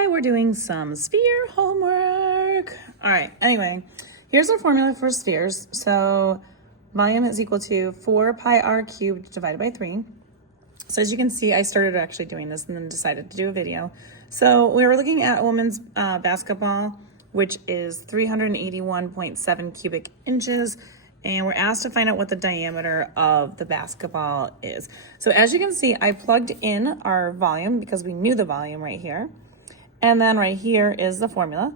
Hi, we're doing some sphere homework. All right, anyway, here's our formula for spheres. So volume is equal to 4 pi r cubed divided by 3. So as you can see, I started actually doing this and then decided to do a video. So we were looking at a women's basketball, which is 381.7 cubic inches. And we're asked to find out what the diameter of the basketball is. So as you can see, I plugged in our volume because we knew the volume right here. And then right here is the formula.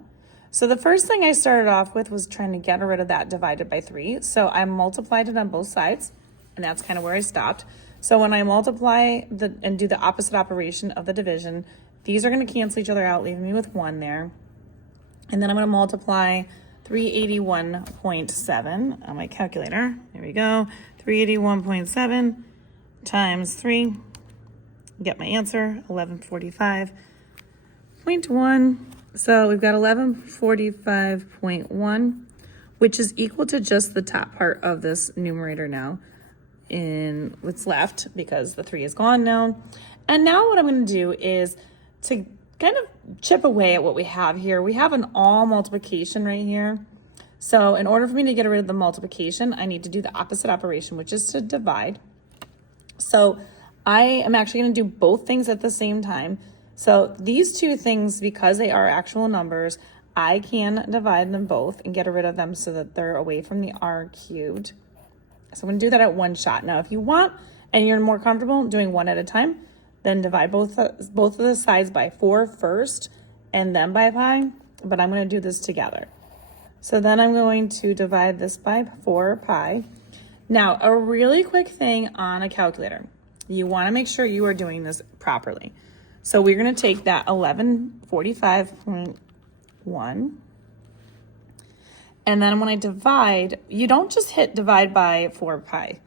So the first thing I started off with was trying to get rid of that divided by 3. So I multiplied it on both sides, and that's kind of where I stopped. So when I multiply and do the opposite operation of the division, these are going to cancel each other out, leaving me with 1 there. And then I'm going to multiply 381.7 on my calculator. There we go. 381.7 times 3. Get my answer, 1145.1. So we've got 1145.1, which is equal to just the top part of this numerator now in what's left because the 3 is gone now. And now what I'm going to do is to kind of chip away at what we have here. We have an all multiplication right here. So in order for me to get rid of the multiplication, I need to do the opposite operation, which is to divide. So I am actually going to do both things at the same time. So these two things, because they are actual numbers, I can divide them both and get rid of them so that they're away from the r cubed. So I'm going to do that at one shot. Now, if you want and you're more comfortable doing one at a time, then divide both of the sides by 4 first and then by pi. But I'm going to do this together. So then I'm going to divide this by 4 pi. Now, a really quick thing on a calculator. You want to make sure you are doing this properly. So we're going to take that 1145.1. And then when I divide, you don't just hit divide by 4 pi.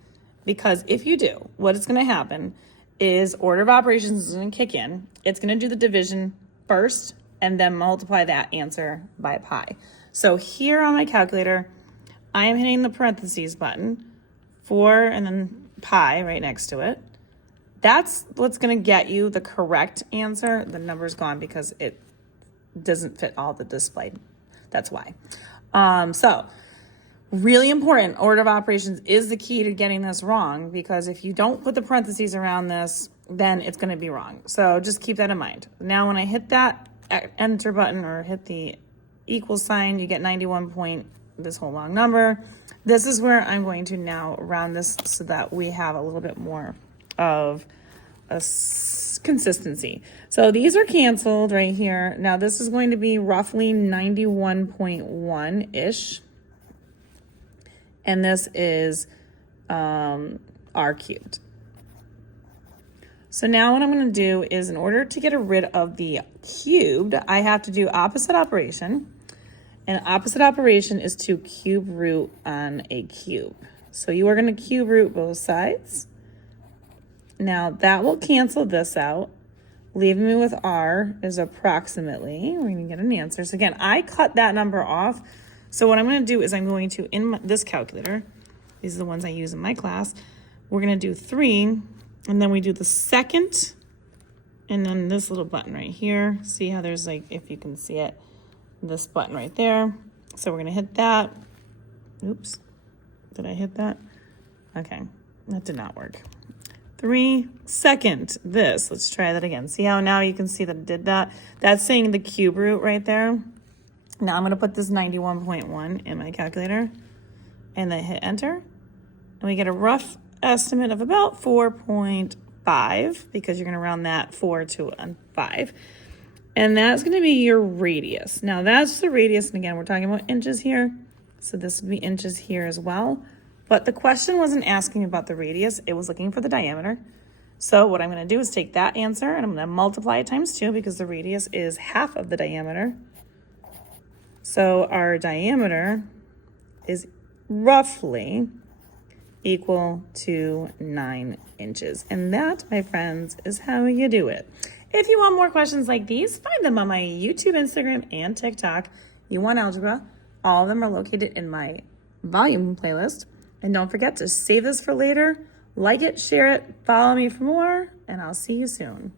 Because if you do, what is going to happen is order of operations is going to kick in. It's going to do the division first and then multiply that answer by pi. So here on my calculator, I am hitting the parentheses button, 4 and then pi right next to it. That's what's going to get you the correct answer. The number's gone because it doesn't fit all the display. That's why. So really important, order of operations is the key to getting this wrong, because if you don't put the parentheses around this, then it's going to be wrong. So just keep that in mind. Now, when I hit that enter button or hit the equal sign, you get 91 point, this whole long number. This is where I'm going to now round this so that we have a little bit more of a consistency. So these are canceled right here. Now this is going to be roughly 91.1-ish. And this is r cubed. So now what I'm going to do is, in order to get rid of the cubed, I have to do opposite operation. And opposite operation is to cube root on a cube. So you are going to cube root both sides. Now that will cancel this out, leaving me with r is approximately, we're going to get an answer. So again, I cut that number off. So what I'm going to do is I'm going to, in this calculator, these are the ones I use in my class, we're going to do 3, and then we do the second, and then this little button right here. See how there's, like, if you can see it, this button right there. So we're going to hit that. Oops. Did I hit that? Okay. That did not work. 3 second this. Let's try that again. See how now you can see that it did that? That's saying the cube root right there. Now I'm going to put this 91.1 in my calculator and then hit enter. And we get a rough estimate of about 4.5, because you're going to round that 4 to 5. And that's going to be your radius. Now that's the radius. And again, we're talking about inches here. So this would be inches here as well. But the question wasn't asking about the radius. It was looking for the diameter. So what I'm going to do is take that answer and I'm going to multiply it times 2, because the radius is half of the diameter. So our diameter is roughly equal to 9 inches. And that, my friends, is how you do it. If you want more questions like these, find them on my YouTube, Instagram, and TikTok. You Want Algebra. All of them are located in my volume playlist. And don't forget to save this for later, like it, share it, follow me for more, and I'll see you soon.